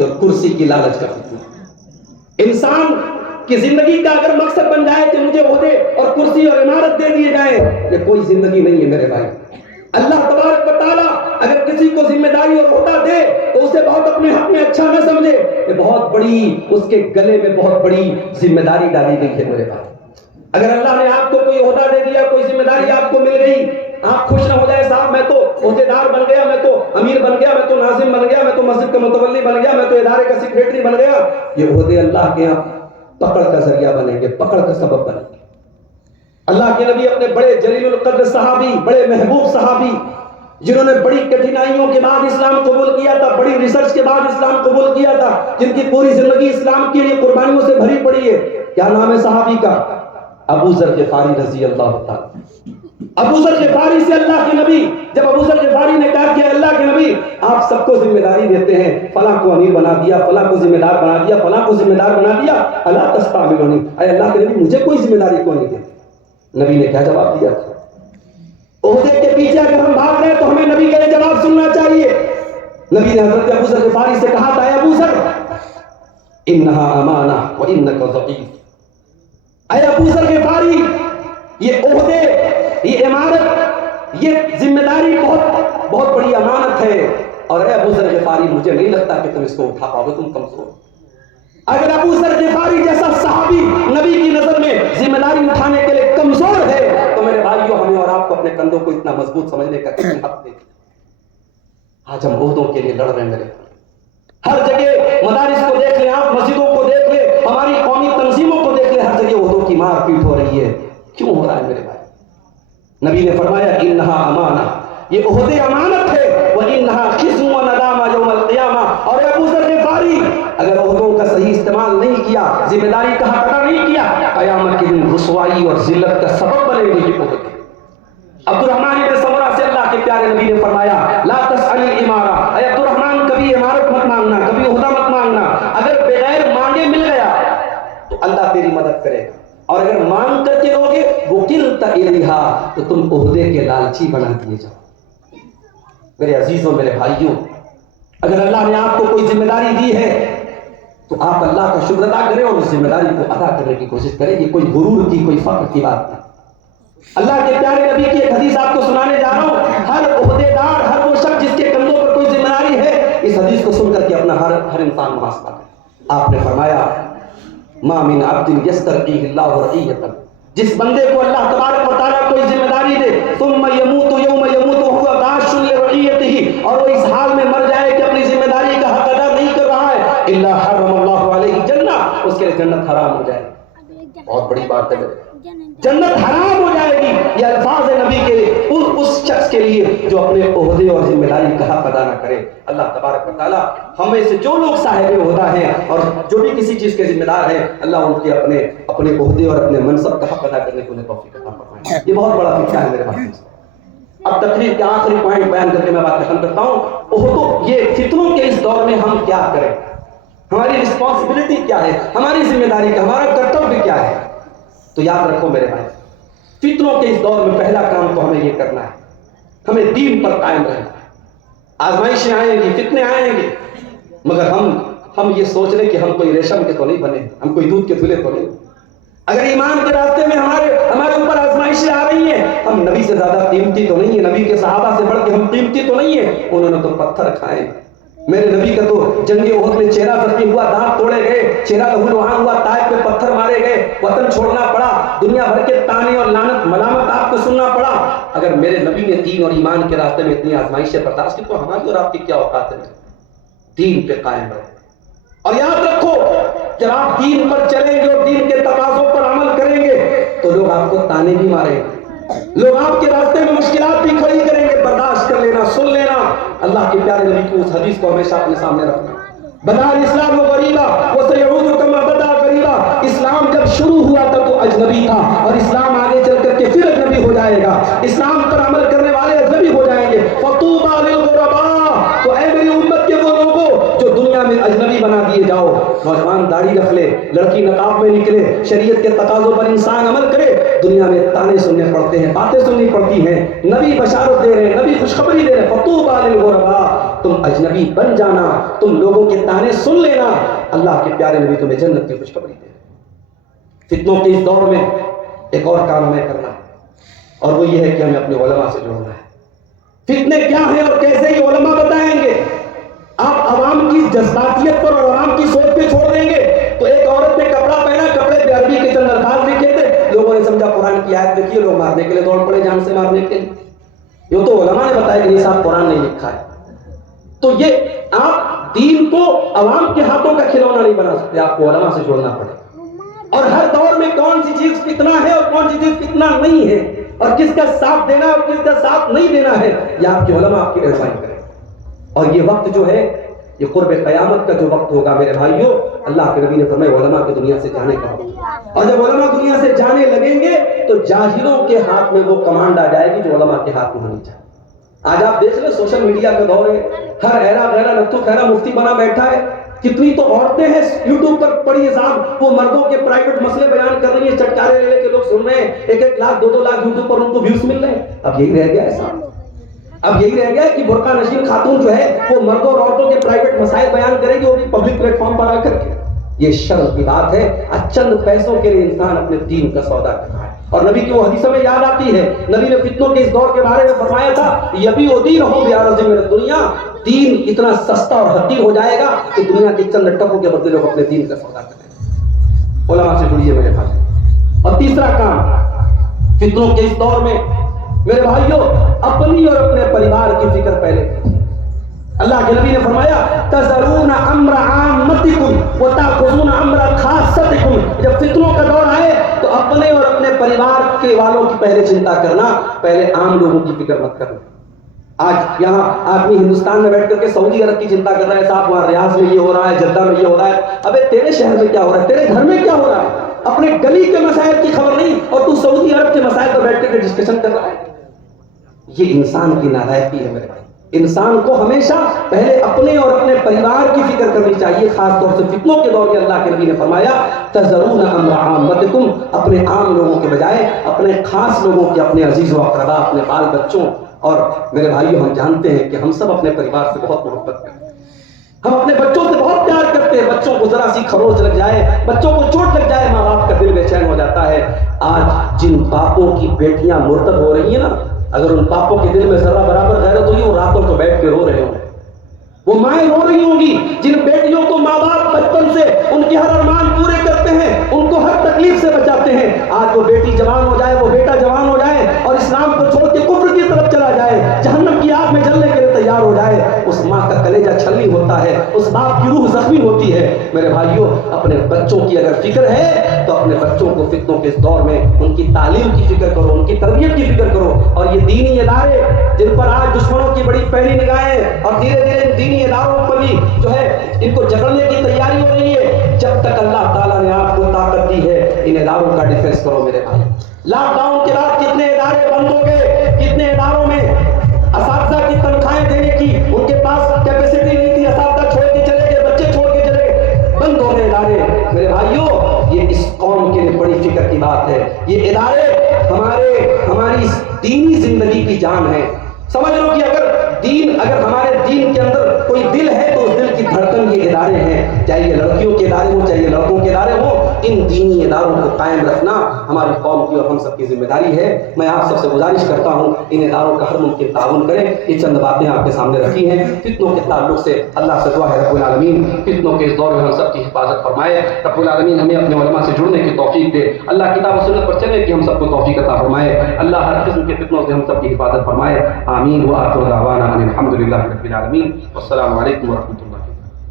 اور کرسی کی لالچ کا فتنہ۔ انسان کی زندگی کا اگر مقصد بن جائے کہ مجھے عہدے اور کرسی اور عمارت دے دیے جائیں، یہ کوئی زندگی نہیں ہے میرے بھائی۔ اللہ تبارک و تعالیٰ اگر کسی کو ذمہ داری اور عہدہ دے تو اسے بہت اپنے حق میں اچھا نہ سمجھے، یہ بہت بڑی، اس کے گلے میں بہت بڑی ذمہ داری ڈالی گئی ہے میرے بھائی۔ اگر اللہ نے آپ کو کوئی عہدہ دے دیا، کوئی ذمہ داری آپ کو مل گئی، آپ خوش نہ ہو جائے، صاحب میں تو عہدے دار بن گیا، میں تو امیر بن گیا، میں تو ناظم بن گیا، میں تو مسجد کا متولی بن گیا، میں تو ادارے کا سیکریٹری بن گیا، یہ عہدے اللہ کے یہاں پکڑ کا ذریعہ بنیں گے، پکڑ کا سبب بنیں گے۔ اللہ کے نبی اپنے بڑے جلیل القدر صحابی، بڑے محبوب صحابی، جنہوں نے بڑی کٹھنائیوں کے بعد اسلام قبول کیا تھا، بڑی ریسرچ کے بعد اسلام قبول کیا تھا، جن کی پوری زندگی اسلام کے لیے قربانیوں سے بھری پڑی ہے، کیا نام ہے صحابی کا؟ ابو ذر غفاری رضی اللہ تعالی۔ ابو ذر غفاری سے اللہ کے نبی، جب ابو ذر غفاری نے کہا کہ اللہ کے نبی آپ سب کو ذمہ داری دیتے ہیں، فلاں کو امیر بنا دیا، فلاں کو ذمہ دار بنا دیا، فلاں کو ذمہ دار بنا دیا، اللہ تستعملونی، اے اللہ کے نبی مجھے کوئی ذمہ داری کیوں نہیں دیتے؟ نبی نے کیا جواب دیا؟ عہدے کے پیچھے اگر ہم بھاگ رہے ہیں تو ہمیں نبی کا یہ جواب سننا چاہیے۔ نبی نے حضرت ابو ذر غفاری سے کہا تھا، اے ابو ذر انہا امانہ وانک ضعیف، اے ابو ذر غفاری یہ عہدے، یہ عمارت، یہ ذمہ داری بہت بہت بڑی امانت ہے، اور اے ابو ذر غفاری مجھے نہیں لگتا کہ تم اس کو اٹھا پاؤ گے، تم کمزور۔ اگر ابو ذر غفاری جیسا صحابی نبی کی نظر میں ذمہ داری اٹھانے کے لیے کمزور ہے تو میرے بھائیوں ہمیں اور آپ کو اپنے کندھوں کو اتنا مضبوط سمجھنے کا کتنی حق دے۔ آج ہم عہدوں کے لیے لڑ رہے ہیں میرے، ہر جگہ مدارس کو دیکھ لیں آپ، مسجدوں کو دیکھ لیں، ہماری قومی تنظیموں کو دیکھ لیں، ہر جگہ عہدوں کی مار پیٹ ہو رہی ہے۔ کیوں ہو رہا ہے میرے بھائی؟ نبی نے فرمایا انہا امانہ، یہ عہدے امانت ہے، وانہا خزي وندامہ یوم القیامہ، اور ابو ذر غفاری اگر عہدوں کا صحیح استعمال نہیں کیا، ذمہ داری کا حق ادا نہیں کیا، قیامت کے دن رسوائی اور ذلت کا سبب بنے گی یہ عہدے۔ عبد الرحمن بن سمرہ سے اللہ کے پیارے نبی نے فرمایا لا تسأل الامارہ، اے عبد الرحمن کبھی عمارت مت مانگنا، کبھی عہدہ مت مانگنا، اگر بغیر مانگے مل گیا تو اللہ تیری مدد کرے گا، اور اگر مانگ کر کے روگے وکلت الیہا تو تم عہدے کے لالچی بنا دیے جاؤ۔ میرے عزیزوں، میرے بھائیوں، اگر اللہ نے آپ کو کوئی ذمہ داری دی ہے تو آپ اللہ کا شکر ادا کریں اور اس ذمہ داری کو ادا کرنے کی کوشش کریں۔ یہ کوئی غرور کی، کوئی فخر کی بات نہیں۔ اللہ کے پیارے نبی کی ایک حدیث آپ کو سنانے جا رہا ہوں۔ ہر عہدے دار، ہر وہ شخص جس کے کندھوں پر کوئی ذمہ داری ہے، اس حدیث کو سن کر کے اپنا ہر انسان محاسبہ کرے۔ آپ نے فرمایا ما من عبد یسترقیہ اللہ رعیۃ، جس بندے کو اللہ تبارک و تعالیٰ کوئی ذمہ داری دے ثم یموت یوم یموت وہو غاش لرعیتہ، اور وہ اس حال میں مر جائے کہ اپنی ذمہ داری کا حق ادا نہیں کر رہا ہے، الا حرم اللہ علیہ جنہ، اس کے لیے جنت حرام ہو جائے گی۔ بہت بڑی بات ہے، جنت حرام ہو جائے گی۔ یہ الفاظ نبی کے اس شخص کے لیے جو اپنے عہدے اور ذمہ داری کا حق ادا نہ کرے۔ اللہ تبارک و تعالیٰ ہمیں سے جو لوگ صاحب عہدہ ہیں اور جو بھی کسی چیز کے ذمہ دار ہیں، اللہ ان کے اپنے عہدے اور اپنے منصب کا حق ادا کرنے کو توفیق عطا فرمائے۔ یہ بہت بڑا فتنہ ہے میرے بھائی۔ اب تقریر کے آخری پوائنٹ بیان کر کے میں بات ختم کرتا ہوں۔ عہدوں، یہ فتنوں کے اس دور میں ہم کیا کریں، ہماری رسپانسبلٹی کیا ہے، ہماری ذمہ داری کا، ہمارا کرتویہ کیا ہے؟ تو یاد رکھو میرے بھائی، فتنوں کے اس دور میں پہلا کام تو ہمیں یہ کرنا ہے، ہمیں دین پر قائم رہنا ہے۔ آزمائشیں آئیں گی، فتنے آئیں گے، مگر ہم یہ سوچ لیں کہ ہم کوئی ریشم کے تو نہیں بنے، ہم کوئی دودھ کے دھلے تو نہیں۔ اگر ایمان کے راستے میں ہمارے اوپر آزمائشیں آ رہی ہیں، ہم نبی سے زیادہ قیمتی تو نہیں ہیں، نبی کے صحابہ سے بڑھ کے ہم قیمتی تو نہیں ہیں، انہوں نے تو پتھر کھائے۔ میرے نبی کا تو جنگ احد میں چہرہ زخمی ہوا، دانت توڑے گئے، چہرہ لہو لہان ہوا، طائف میں پتھر مارے گئے، وطن چھوڑنا پڑا، دنیا بھر کے طعنے اور لعنت ملامت آپ کو سننا پڑا۔ اگر میرے نبی نے دین اور ایمان کے راستے میں اتنی آزمائشیں برداشت کی تو ہماری اور آپ کی کیا اوقات ہے؟ دین پہ قائم رہے، اور یاد رکھو جب آپ دین پر چلیں گے اور دین کے تقاضوں پر عمل کریں گے تو لوگ آپ کو طعنے بھی ماریں گے، لوگ آپ کے راستے میں مشکلات بھی کھڑی کریں گے، برداشت کر لینا، سن لینا۔ اللہ کے پیارے نبی کی اس حدیث کو ہمیشہ اپنے سامنے رکھنا۔ بدا الاسلام غریبا وسیعود کما بدا غریبا، اسلام جب شروع ہوا تھا تو اجنبی تھا، اور اسلام آگے چل کر کے پھر اجنبی ہو جائے گا، اسلام پر عمل کرنے والے اجنبی ہو جائیں گے۔ فطوبى للغرباء، تو اے میری امت کے وہ لوگوں جو دنیا میں اجنبی بنا دیے جاؤ، نوجوان داڑھی رکھ لے، لڑکی نقاب میں نکلے، شریعت کے تقاضوں پر انسان عمل کرے، دنیا میں طعنے سننے پڑتے ہیں، باتیں سننی پڑتی ہیں، نبی بشارت دے رہے ہیں، نبی خوشخبری دے رہے ہیں، فطوبى للغرباء، تم اجنبی بن جانا، تم لوگوں کے تانے سن لینا، اللہ کے پیارے نبی تمہیں جنت کی خوشخبری دے۔ فتنوں کے اس دور میں ایک اور کام ہمیں کرنا ہے، اور وہ یہ ہے کہ ہمیں اپنے علماء سے جوڑنا ہے۔ فتنے کیا ہیں اور کیسے یہ علماء بتائیں گے۔ آپ عوام کی جذباتیت پر اور عوام کی سوچ پہ چھوڑ دیں گے تو ایک عورت نے کپڑا پہنا، کپڑے پہ عربی کے چند الفاظ لکھے تھے، لوگوں نے سمجھا قرآن کی آیت لکھی ہے، لوگ مارنے کے لیے دوڑ پڑے، جان سے مارنے کے لیے۔ یہ تو علماء نے بتایا کہ یہ صاحب قرآن نہیں لکھا ہے۔ تو یہ آپ دین کو عوام کے ہاتھوں کا کھلونا نہیں بنا سکتے، آپ کو علماء سے جوڑنا پڑے۔ اور ہر دور میں کون سی چیز فتنہ ہے اور کون سی چیز فتنہ نہیں ہے، اور کس کا ساتھ دینا اور کس کا ساتھ نہیں دینا ہے، یہ آپ کے علماء آپ کی رہنمائی کریں۔ اور یہ وقت جو ہے، یہ قرب قیامت کا جو وقت ہوگا میرے بھائیوں، اللہ کے نبی نے فرمایا علماء کے دنیا سے جانے کا وقت۔ اور جب علماء دنیا سے جانے لگیں گے تو جاہلوں کے ہاتھ میں وہ کمانڈ آ جائے گی جو علماء کے ہاتھ میں ہونی چاہیے۔ آج آپ دیکھ لیں سوشل میڈیا کا دور ہے، ہر ایرا غیرہ نتو خیرہ مفتی بنا بیٹھا ہے۔ کتنی تو عورتیں ہیں یوٹیوب پر پڑھیے صاحب، وہ مردوں کے پرائیویٹ مسئلے بیان کر رہی ہیں، چٹکارے لے لے کے لوگ سن رہے ہیں، 1-1 لاکھ 2-2 لاکھ یوٹیوب پر ان کو ویوز مل رہے ہیں۔ اب یہی رہ گیا ہے صاحب، اب یہی رہ گیا ہے کہ برقع نشین خاتون جو ہے وہ مردوں اور عورتوں کے پرائیویٹ مسائل بیان کرے گی، وہ بھی پبلک پلیٹ فارم پر آ کر کے۔ یہ شرم کی بات ہے، چند پیسوں کے لیے انسان اپنے دین کا سودا کر رہا ہے۔ اور نبی کی وہ حدیث میں یاد آتی ہے، نبی نے فتنوں کے اس دور کے بارے میں فرمایا تھا، یبیع دینہ بعرض من الدنیا، دین اتنا سستا اور حقیر ہو جائے گا کہ دنیا کے چند ٹکوں کے بدلے لوگ اپنے دین کا سودا کریں۔ علماء سے جڑیے میرے بھائی۔ اور تیسرا کام، فتنوں کے اس دور میں میرے بھائیوں اپنی اور اپنے پریوار کی فکر پہلے کیجیے۔ اللہ کے نبی نے فرمایا تذرون امر عامتکم وتاخذون امر خاصتکم، جب فتنوں کا دور آئے تو اپنے اور اپنے پریوار کے والوں کی پہلے چنتا کرنا، پہلے عام لوگوں کی فکر مت کرنا۔ آج یہاں آدمی ہندوستان میں بیٹھ کر کے سعودی عرب کی چنتا کر رہا ہے، صاحب وہاں ریاض میں یہ ہو رہا ہے، جدہ میں یہ ہو رہا ہے۔ ابے تیرے شہر میں کیا ہو رہا ہے، تیرے گھر میں کیا ہو رہا ہے، اپنے گلی کے مسائل کی خبر نہیں اور تو سعودی عرب کے مسائل پر بیٹھ کر کے ڈسکشن کر رہا ہے۔ یہ انسان کی نالائقی ہے میرے بھائی۔ انسان کو ہمیشہ پہلے اپنے اور اپنے پریوار کی فکر کرنی چاہیے، خاص طور سے فتنوں کے دور میں اللہ کے نبی نے فرمایا تذرون امر عامتکم، اپنے عام لوگوں کے بجائے اپنے خاص لوگوں کے، اپنے عزیز و اقربا، اپنے بال بچوں۔ اور میرے بھائیوں ہم جانتے ہیں کہ ہم سب اپنے پریوار سے بہت محبت کرتے ہیں، ہم اپنے بچوں سے بہت پیار کرتے ہیں۔ بچوں کو ذرا سی خروچ لگ جائے، بچوں کو چوٹ لگ جائے، ماں باپ کا دل بے چین ہو جاتا ہے۔ آج جن باپوں کی بیٹیاں مرتد ہو رہی ہیں نا، اگر ان باپوں کے دل میں ذرہ برابر غیرت ہوئی، وہ راتوں کو بیٹھ کے رو رہے ہوں گے، وہ مائیں رو رہی ہوں گی جن بیٹیوں کو ماں باپ بچپن سے ان کے ہر ارمان پورے کرتے ہیں، ان کو ہر تکلیف سے بچاتے ہیں۔ آج وہ بیٹی جوان ہو جائے، وہ بیٹا جوان ہو جائے اور اسلام کو چھوڑ کے کفر کی طرف چلا جائے، جہنم کی آگ میں جلنے کے لیے تیار ہو جائے، اس ماں کا کلیجہ چھلنی ہوتا ہے، اس باپ کی روح زخمی ہوتی ہے۔ میرے بھائیوں اپنے بچوں کی اگر فکر ہے تو اپنے بچوں کو فتنوں کے اس دور میں ان کی تعلیم کی فکر کرو، ان کی تربیت کی فکر کرو۔ اور یہ دینی ادارے جن پر آج دشمنوں کی بڑی پہلی نگاہیں اور دھیرے دھیرے دینی اداروں پر بھی جو ہے ان کو جگڑنے کی تیاری ہو رہی ہے، جب تک اللہ تعالیٰ نے آپ کو طاقت دی ہے ان اداروں کا ڈیفینس کرو میرے بھائی۔ لاک ڈاؤن کے بعد کتنے ادارے بند ہو گئے، کتنے اداروں میں اساتذہ کی تنخواہیں دینے کی ان کے پاس کیپیسٹی نہیں تھی، اساتذہ چھوڑ کے چلے گئے، بچے چھوڑ کے چلے گئے، بند ہو گئے ادارے۔ میرے بھائیوں یہ اس قوم کے لیے بڑی فکر کی بات ہے، یہ ادارے ہماری دینی زندگی کی جان ہے۔ سمجھ لو کہ اگر ہمارے دین کے اندر کوئی دل ہے تو اس دل کی دھڑکن یہ ادارے ہیں، چاہے یہ لڑکیوں کے ادارے ہوں، چاہے یہ لڑکوں کے ادارے ہوں۔ ان دینی اداروں کو قائم رکھنا ہماری قوم کی اور ہم سب کی ذمہ داری ہے۔ میں آپ سب سے گزارش کرتا ہوں ان اداروں کا ہر ممکن تعاون کریں۔ یہ چند باتیں آپ کے سامنے رکھی ہیں فتنوں کے تعلق سے۔ اللہ سے دعا ہے رب العالمین فتنوں کے اس دور میں ہم سب کی حفاظت فرمائے، رب العالمین ہمیں اپنے علماء سے جڑنے کی توفیق دے، اللہ کتاب و سنت پر چلنے کی ہم سب کو توفیق عطا فرمائے، اللہ ہر قسم کے فتنوں سے ہم سب کی حفاظت فرمائے۔ آمین وآخر دعوانا ان الحمد للہ رب العالمین، والسلام علیکم ورحمۃ اللہ۔